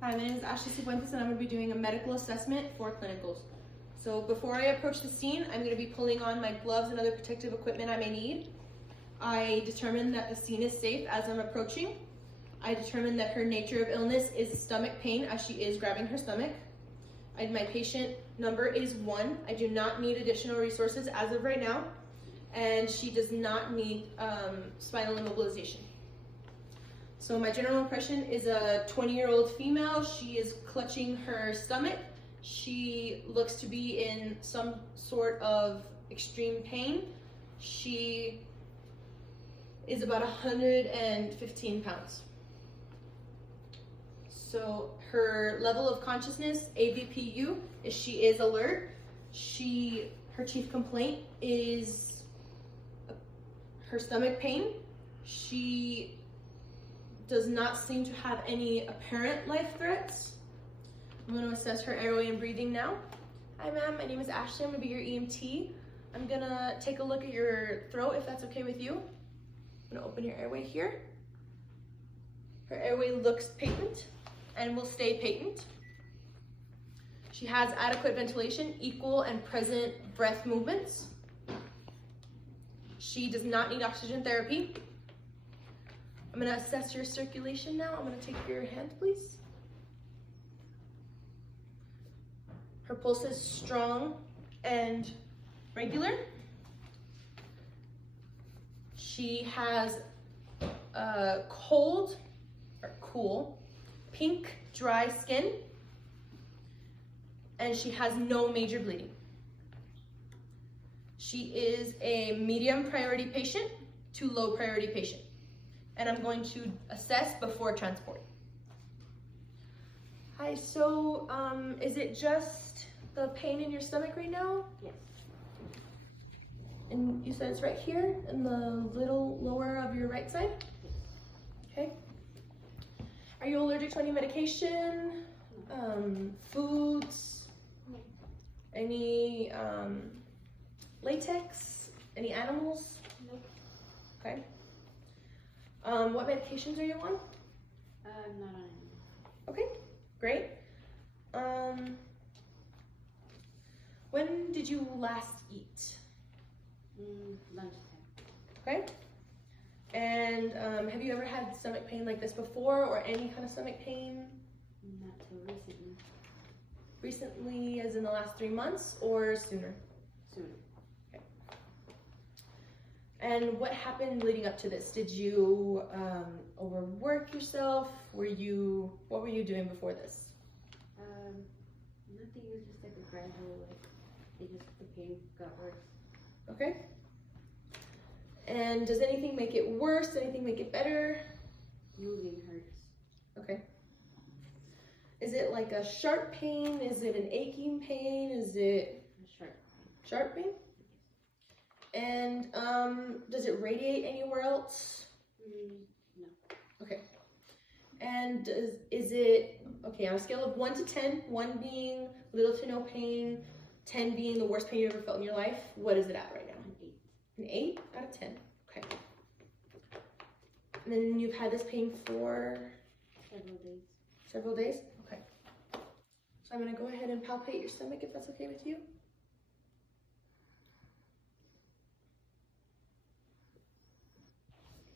Hi, my name is Ashley Cifuentes and I'm going to be doing a medical assessment for clinicals. So before I approach the scene, I'm going to be pulling on my gloves and other protective equipment I may need. I determine that the scene is safe as I'm approaching. I determine that her nature of illness is stomach pain as she is grabbing her stomach. My patient number is 1. I do not need additional resources as of right now, and she does not need spinal immobilization. So my general impression is a 20-year-old female. She is clutching her stomach. She looks to be in some sort of extreme pain. She is about 115 pounds. So her level of consciousness, ABPU, is she is alert. Her chief complaint is her stomach pain. She does not seem to have any apparent life threats. I'm going to assess her airway and breathing now. Hi ma'am, my name is Ashley. I'm going to be your EMT. I'm going to take a look at your throat if that's okay with you. I'm going to open your airway here. Her airway looks patent and will stay patent. She has adequate ventilation, equal and present breath movements. She does not need oxygen therapy. I'm going to assess your circulation now. I'm going to take your hand, please. Her pulse is strong and regular. She has cold or cool, pink, dry skin, and she has no major bleeding. She is a medium priority patient to low priority patient, and I'm going to assess before transport. Hi, so is it just the pain in your stomach right now? Yes. And you said it's right here in the little lower of your right side? Okay. Are you allergic to any medication? Foods? No. Any latex? Any animals? Nope. Okay. What medications are you on? I'm not on any. Okay, great. When did you last eat? Lunchtime. Okay. And have you ever had stomach pain like this before, or any kind of stomach pain? Not till recently. Recently, as in the last 3 months, or sooner? Sooner. Okay. And what happened leading up to this? Did you overwork yourself? What were you doing before this? Nothing. It was just like a gradual, the pain got worse. Okay. And does anything make it worse? Anything make it better? Moving hurts. Okay. Is it like a sharp pain? Is it an aching pain? Is it sharp pain? And does it radiate anywhere else? No. Okay. And is it, okay, on a scale of 1 to 10, 1 being little to no pain, 10 being the worst pain you ever felt in your life, what is it at right now? An 8. An 8 out of 10. Okay. And then you've had this pain for? Several days. Several days? Okay. So I'm going to go ahead and palpate your stomach if that's okay with you.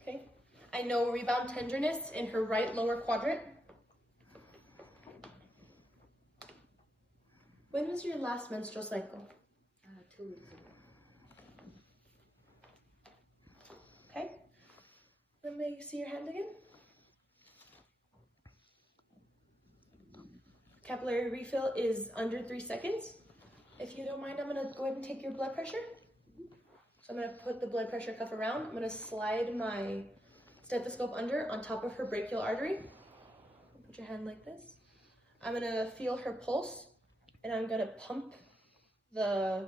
Okay. I know rebound tenderness in her right lower quadrant. When was your last menstrual cycle? 2 weeks ago. Okay. Let me see your hand again. Capillary refill is under 3 seconds. If you don't mind, I'm going to go ahead and take your blood pressure. So I'm going to put the blood pressure cuff around. I'm going to slide my stethoscope under on top of her brachial artery. Put your hand like this. I'm going to feel her pulse, and I'm going to pump the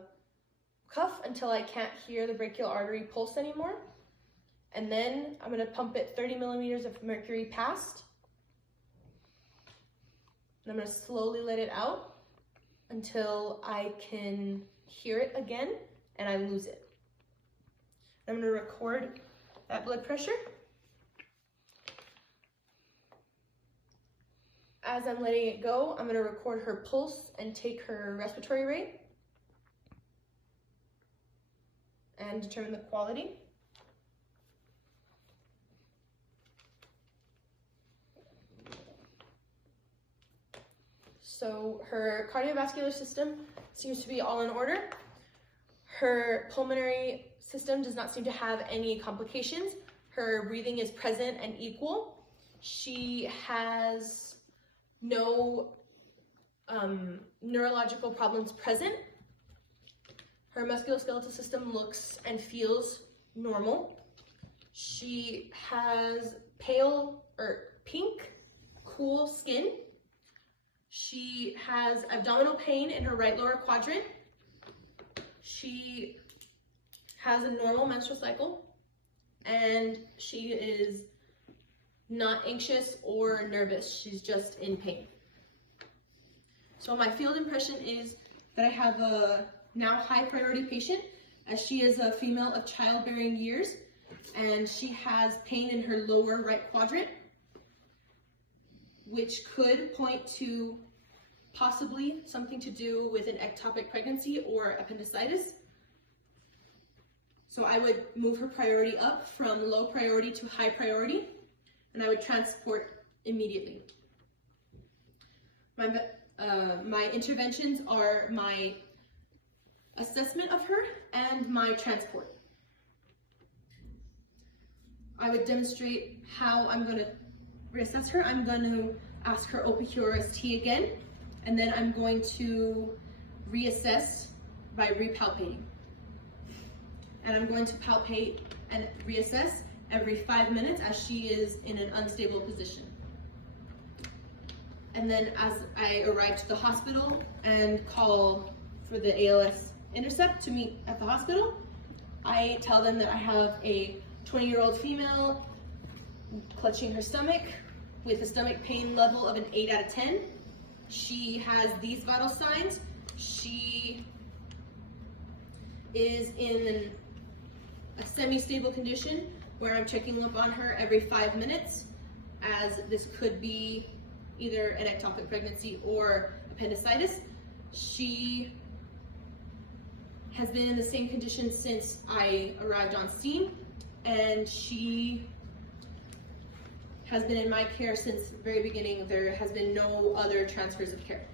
cuff until I can't hear the brachial artery pulse anymore. And then I'm going to pump it 30 millimeters of mercury past. And I'm going to slowly let it out until I can hear it again and I lose it. I'm going to record that blood pressure. as I'm letting it go, I'm gonna record her pulse and take her respiratory rate and determine the quality. So her cardiovascular system seems to be all in order. Her pulmonary system does not seem to have any complications. Her breathing is present and equal. She has no neurological problems present. Her musculoskeletal system looks and feels normal. She has pale or pink, cool skin. She has abdominal pain in her right lower quadrant. She has a normal menstrual cycle, and she is not anxious or nervous. She's just in pain. So my field impression is that I have a now high priority patient, as she is a female of childbearing years, and she has pain in her lower right quadrant, which could point to possibly something to do with an ectopic pregnancy or appendicitis. So I would move her priority up from low priority to high priority, and I would transport immediately. My interventions are my assessment of her and my transport. I would demonstrate how I'm going to reassess her. I'm going to ask her OPQRST again, and then I'm going to reassess by repalpating. And I'm going to palpate and reassess every 5 minutes as she is in an unstable position. And then as I arrive to the hospital and call for the ALS intercept to meet at the hospital, I tell them that I have a 20-year-old female clutching her stomach with a stomach pain level of an 8 out of 10. She has these vital signs. She is in a semi-stable condition where I'm checking up on her every 5 minutes, as this could be either an ectopic pregnancy or appendicitis. She has been in the same condition since I arrived on scene, and she has been in my care since the very beginning. There has been no other transfers of care.